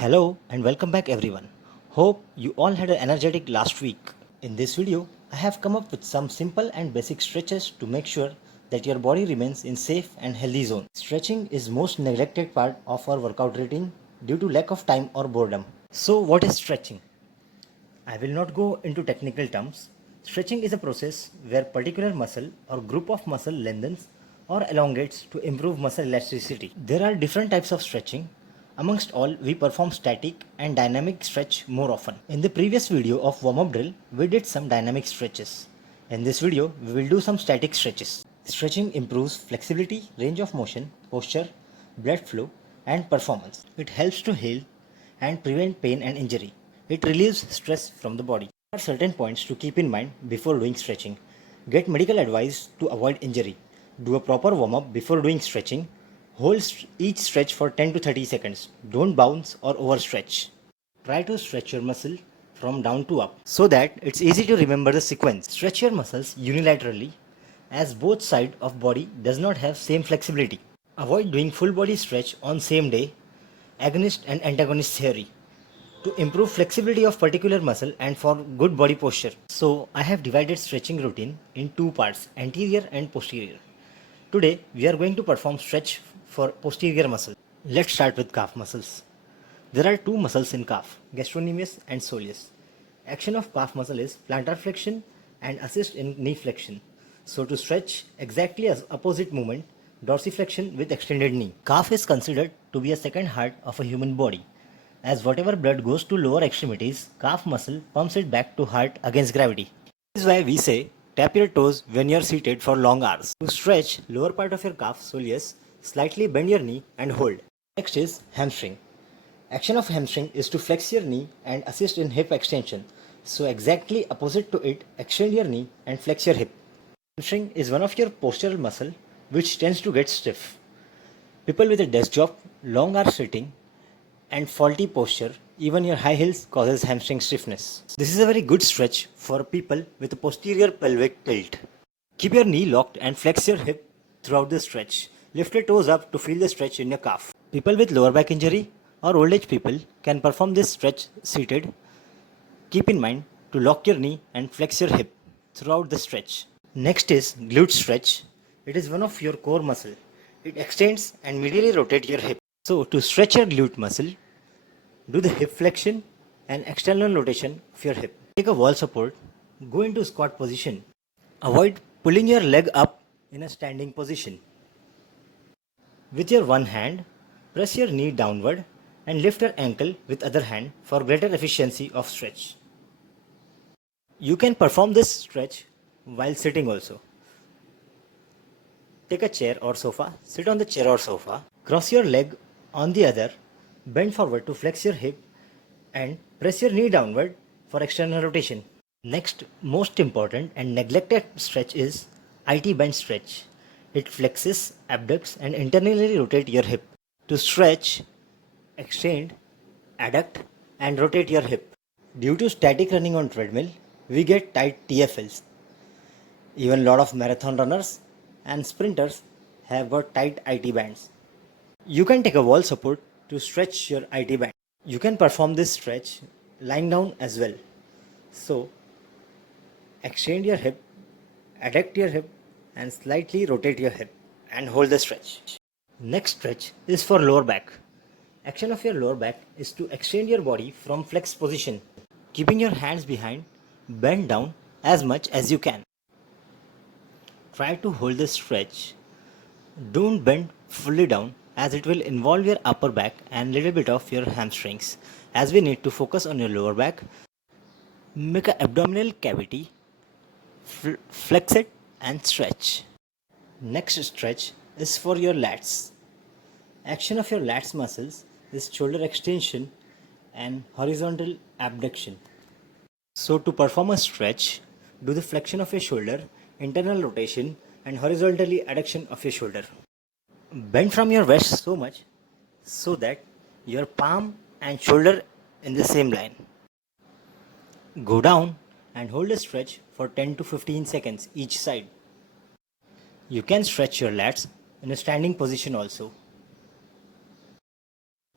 Hello and welcome back everyone. Hope you all had an energetic last week. In this video, I have come up with some simple and basic stretches to make sure that your body remains in safe and healthy zone. Stretching is most neglected part of our workout routine due to lack of time or boredom. So what is stretching? I will not go into technical terms. Stretching is a process where particular muscle or group of muscle lengthens or elongates to improve muscle elasticity. There are different types of stretching. Amongst all, we perform static and dynamic stretch more often. In the previous video of warm-up drill, we did some dynamic stretches. In this video, we will do some static stretches. Stretching improves flexibility, range of motion, posture, blood flow, and performance. It helps to heal and prevent pain and injury. It relieves stress from the body. There are certain points to keep in mind before doing stretching. Get medical advice to avoid injury. Do a proper warm-up before doing stretching. Hold each stretch for 10 to 30 seconds. Don't bounce or overstretch. Try to stretch your muscle from down to up so that it's easy to remember the sequence. Stretch your muscles unilaterally as both side of body does not have same flexibility. Avoid doing full body stretch on same day, agonist and antagonist theory, to improve flexibility of particular muscle and for good body posture. So I have divided stretching routine in two parts, anterior and posterior. Today we are going to perform stretch for posterior muscle. Let's start with calf muscles. There are two muscles in calf, gastrocnemius and soleus. Action of calf muscle is plantar flexion and assist in knee flexion. So to stretch exactly as opposite movement, dorsiflexion with extended knee. Calf is considered to be a second heart of a human body, as whatever blood goes to lower extremities, calf muscle pumps it back to heart against gravity. This is why we say tap your toes when you are seated for long hours. To stretch lower part of your calf, soleus, slightly bend your knee and hold. Next is hamstring. Action of hamstring is to flex your knee and assist in hip extension. So exactly opposite to it, extend your knee and flex your hip. Hamstring is one of your postural muscle which tends to get stiff. People with a desk job, long hour sitting, and faulty posture, even your high heels causes hamstring stiffness. This is a very good stretch for people with a posterior pelvic tilt. Keep your knee locked and flex your hip throughout the stretch. Lift your toes up to feel the stretch in your calf. People with lower back injury or old age people can perform this stretch seated. Keep in mind to lock your knee and flex your hip throughout the stretch. Next is glute stretch. It is one of your core muscle. It extends and medially rotates your hip. So to stretch your glute muscle, do the hip flexion and external rotation of your hip. Take a wall support, go into squat position. Avoid pulling your leg up in a standing position. With your one hand, press your knee downward and lift your ankle with other hand for greater efficiency of stretch. You can perform this stretch while sitting also. Take a chair or sofa, sit on the chair or sofa, cross your leg on the other, bend forward to flex your hip and press your knee downward for external rotation. Next, most important and neglected stretch is IT bend stretch. It flexes, abducts and internally rotate your hip. To stretch, extend, adduct and rotate your hip. Due to static running on treadmill, we get tight TFLs. Even lot of marathon runners and sprinters have got tight IT bands. You can take a wall support to stretch your IT band. You can perform this stretch lying down as well. So, extend your hip, adduct your hip and slightly rotate your hip and hold the stretch. Next stretch is for lower back. Action of your lower back is to extend your body from flex position. Keeping your hands behind, bend down as much as you can. Try to hold the stretch. Don't bend fully down as it will involve your upper back and little bit of your hamstrings, as we need to focus on your lower back. Make an abdominal cavity, flex it and stretch. Next stretch is for your lats. Action of your lats muscles is shoulder extension and horizontal abduction. So to perform a stretch, do the flexion of your shoulder, internal rotation and horizontally adduction of your shoulder. Bend from your waist so much so that your palm and shoulder in the same line. Go down and hold a stretch for 10 to 15 seconds each side. You can stretch your lats in a standing position also.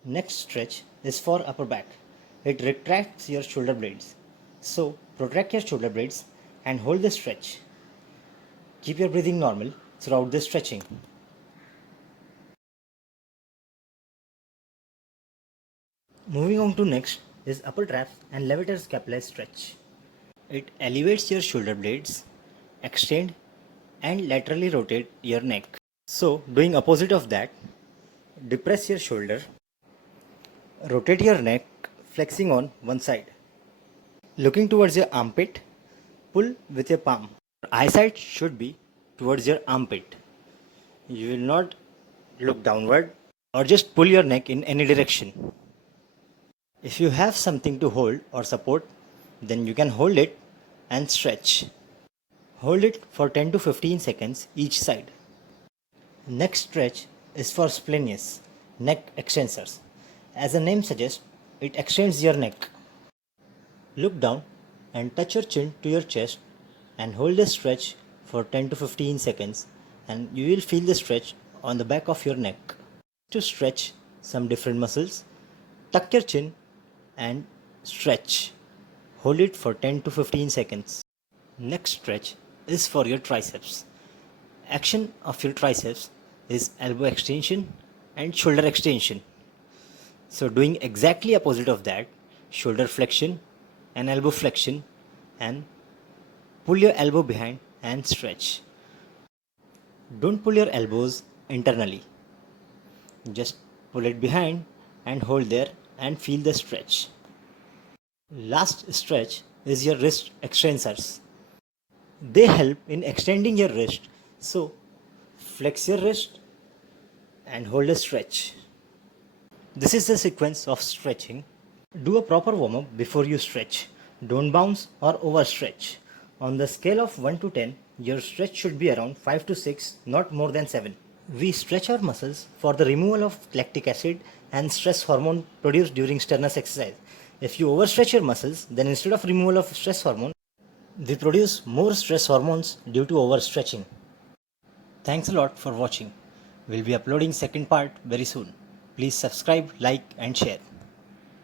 Next stretch is for upper back. It retracts your shoulder blades. So protract your shoulder blades and hold the stretch. Keep your breathing normal throughout this stretching. Moving on to next is upper traps and levator scapulae stretch. It elevates your shoulder blades, extend and laterally rotate your neck. So doing opposite of that, depress your shoulder, rotate your neck flexing on one side. Looking towards your armpit, pull with your palm. Eyesight should be towards your armpit. You will not look downward or just pull your neck in any direction. If you have something to hold or support, then you can hold it and stretch. Hold it for 10 to 15 seconds each side. Next stretch is for Splinius Neck extensors. As the name suggests, it extends your neck. Look down and touch your chin to your chest and hold the stretch for 10 to 15 seconds, and you will feel the stretch on the back of your neck. To stretch some different muscles, tuck your chin and stretch. Hold it for 10 to 15 seconds. Next stretch is for your triceps. Action of your triceps is elbow extension and shoulder extension. So doing exactly opposite of that, shoulder flexion and elbow flexion, and pull your elbow behind and stretch. Don't pull your elbows internally. Just pull it behind and hold there and feel the stretch. Last stretch is your wrist extensors. They help in extending your wrist. So flex your wrist and hold a stretch. This is the sequence of stretching. Do a proper warm up before you stretch. Don't bounce or overstretch. On the scale of 1 to 10, your stretch should be around 5 to 6, not more than 7. We stretch our muscles for the removal of lactic acid and stress hormone produced during strenuous exercise. If you overstretch your muscles, then instead of removal of stress hormone, we produce more stress hormones due to overstretching. Thanks a lot for watching. We'll be uploading second part very soon. Please subscribe, like and share.